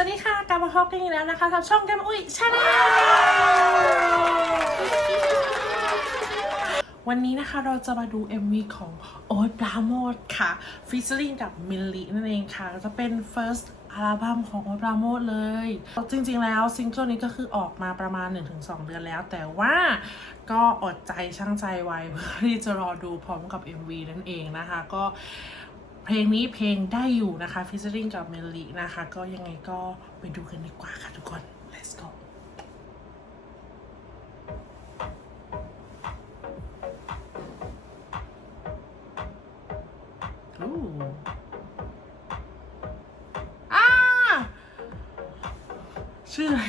วัสดีค่ะกลับมาพบกันอีกแล้วนะคะกับช่องแกมอุ้ยชาแนลวันนี้นะคะเราจะมาดู MV ของโอ๊ตปราโมทค่ะฟิชเชอริงกับมิลลินั่นเองค่ะ จะเป็น first อัลบั้มของโอ๊ตปราโมทเลย จริงๆแล้วซิงเกิลนี้ก็คือออกมาประมาณ 1-2 เดือนแล้ว แต่ว่าก็อดใจช่างใจไว้เพื่อที่จะรอดูพร้อมกับ MV นั่นเองนะคะ ก็ เพลงนี้เพลงได้อยู่นะคะฟิชเชอริงกับเมลลีนะคะ ก็ยังไงก็ไปดูกันดีกว่าค่ะทุกคน let's go อู้อ้าชื่ออะไร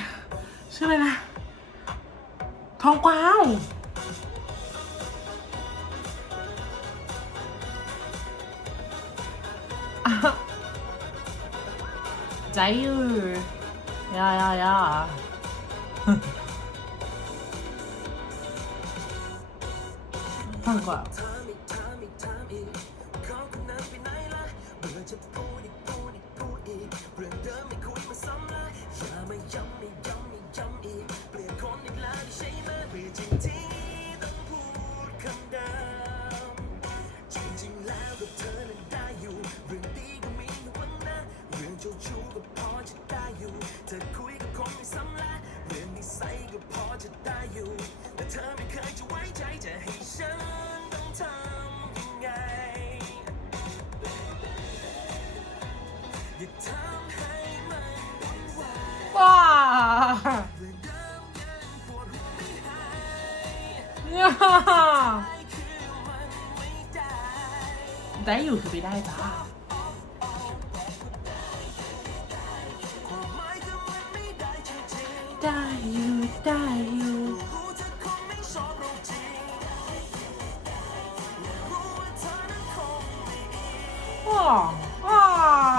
ชื่ออะไรนะ ทองกวาว ใจอยู่ยายา ได้อยู่คือไปได้จ้าได้อยู่ได้อยู่ว้าว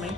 ไม่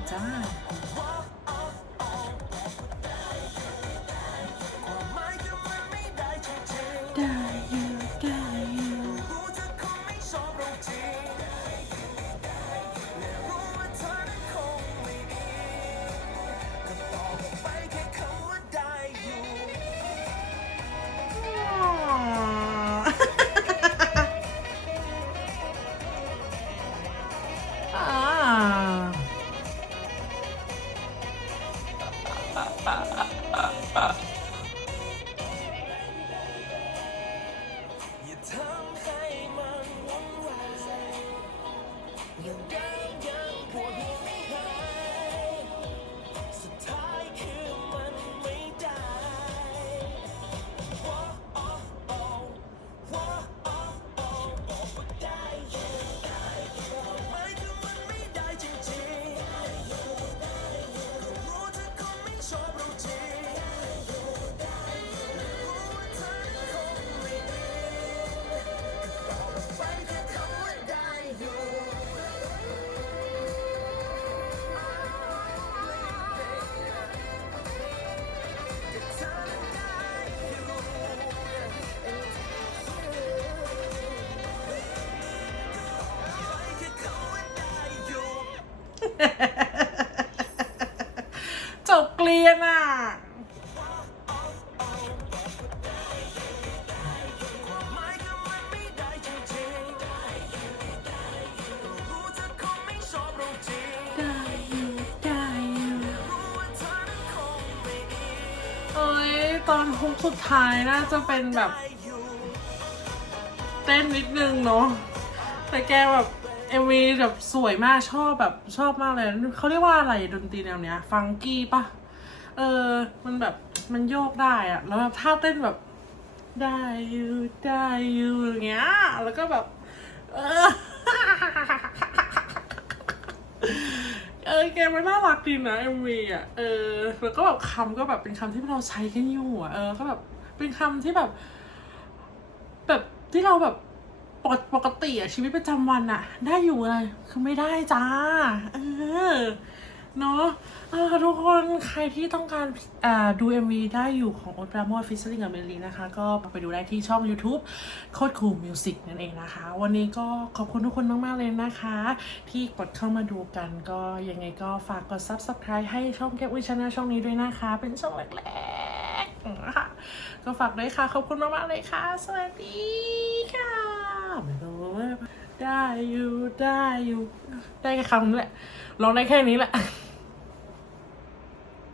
ตอนฮุกสุดท้ายน่าจะเป็นแบบ เต้นนิดนึงเนาะแต่แกแบบเอ็มวีแบบสวยมากชอบแบบชอบมากเลยเขาเรียกว่าอะไรดนตรีแนวเนี้ย ฟังกี้ปะเออ มันแบบมันโยกได้อะแล้วแบบท่าเต้นแบบได้อยู่ได้อยู่อย่างเงี้ยแล้วก็แบบ เออ เออแกมันน่ารักดีนะเอ็มวีอะเออแล้วก็แบบคำก็แบบเป็นคำที่เราใช้กันอยู่อะเออก็แบบเป็นคำที่แบบ แบบที่เราแบบปกปกติอะชีวิตประจำวันอะได้อยู่อะไรคือไม่ได้จ้า เออ เนาะทุกคนใครที่ต้องการดู MV ได้อยู่ของโอ๊ตปราโมทฟิชเชอร์กับเมลีนะคะ ก็ไปดูได้ที่ช่อง YouTube โคตรคูลมิวสิกนั่นเองนะคะ วันนี้ก็ขอบคุณทุกคนมาก ๆ เลยนะคะ ที่กดเข้ามาดูกันก็ยังไงก็ฝากกด Subscribe ให้ช่องเก็บวิชาแนลช่องนี้ด้วยนะคะ เป็นช่องแรกๆนะคะก็ฝากด้วยค่ะ ขอบคุณมาก ๆ เลยค่ะ สวัสดี ได้อยู่ได้อยู่ ได้แค่คำนี้แหละร้องได้แค่นี้แหละ